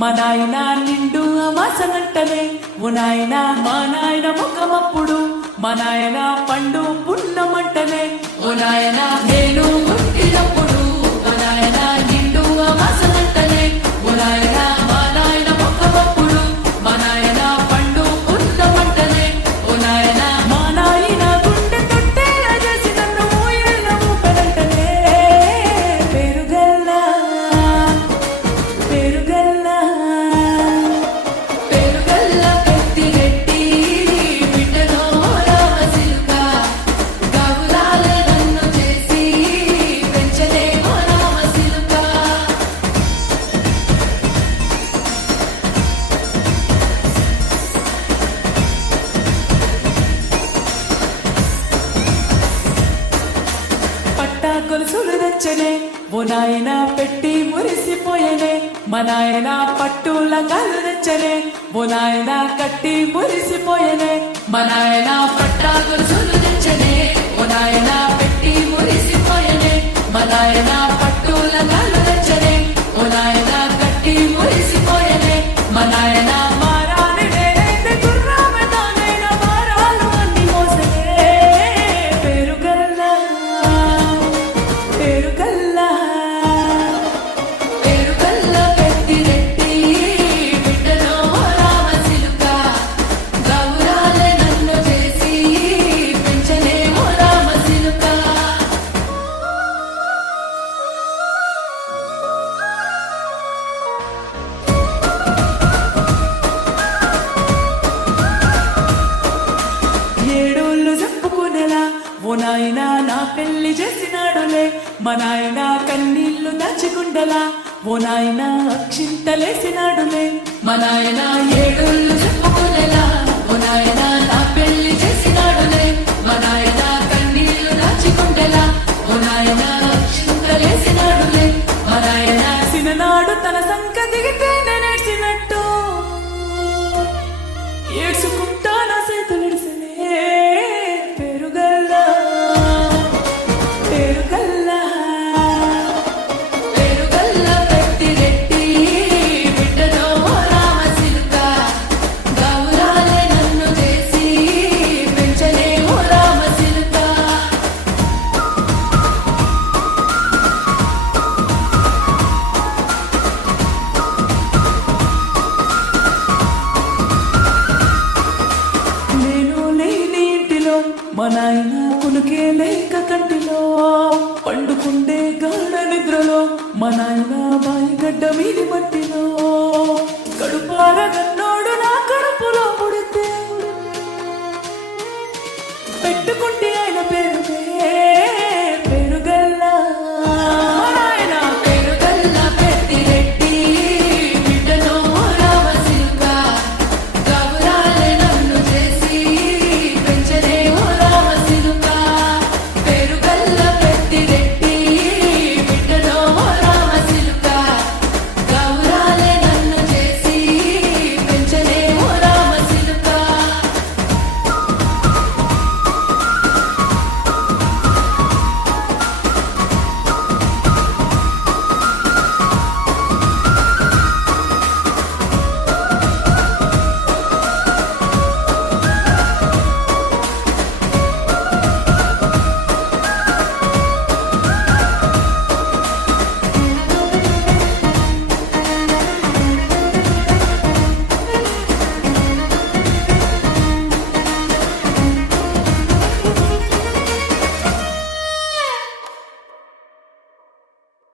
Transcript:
మా నాయన నిండు అమాసనంటనే ఓ నాయన మా నాయన ముఖమప్పుడు మా నాయన పండు పున్నమంటనే ఓ నాయన నేను పుట్టినప్పుడు మా నాయన నిండు అమాసనంటనే ఓ నాయన మా నాయన ముఖమప్పుడు మా నాయన పండు పున్నమంటనే ఓ నాయన మా నాయన గుండె తొట్టేలా చేసి నన్ను ఊయల ఊపనంటనే పెరుగల్లా పెరుగల్లా పెరుగల్లా పెత్తిరెట్టి బిడ్డలో రామసిలుక గౌరాలే నన్ను చేసి పెంచలే రామసిలుక పట్టా గొలుసులు తెచ్చనే ఓ నాయన పెట్టి మురిసిపోయనే మా నాయన పట్టు లంగాలు తెచ్చనే ఓ నాయన కట్టి మురిసిపోయనే మా నాయన పట్టా గొలుసులు తెచ్చనే ఓ నాయన పెట్టి మురిసిపోయనే మా నాయన పట్టు లంగాలు తెచ్చనే ఓ నాయన కట్టి మురిసిపోయనే మా నాయన మారాని నేనైతే గుర్రామెదానైన మారాలు అన్ని మోసనే పెరుగల్లా పెరుగల్లా పెరుగల్లా పెత్తిరెట్టి బిడ్డలో రామసిలుక గౌరాలే నన్ను చేసి పెంచలే రామసిలుక ఏడోళ్ళు చెప్పుకునేలా ఓ నాయన నా పెళ్లి చేసినాడులే మా నాయన కన్నీళ్లు దాచుకుండలా ఓ నాయన అక్షింతలేసినాడులే మా నాయన ఏడోళ్ళు చెప్పుకునేలా ఓ నాయన నా పెళ్లి చేసినాడులే మా నాయన కన్నీళ్లు దాచుకుండలా ఓ నాయన అక్షింతలేసినాడులే మా నాయన సిననాడు తన సంక దిగితే నేనేడ్చినట్టు ఏడ్చుకుంటా నా చేతులెడిసనే పెరుగల్లా పెరుగల్లా పెరుగల్లా పెత్తిరెట్టి బిడ్డలో రామసిలుక గౌరాలే నన్ను చేసి పెంచలే రామసిలుక నేను లేని ఇంటిలో మా నాయన కునుకే లేక కంటిలో పండుకుండే గాఢ నిద్రలో మా నాయన బాయిగడ్డ మీది మట్టిలో కడుపారగన్నోడు నా కడుపులో పుడితే పెట్టుకుంటే ఆయన పేరుకే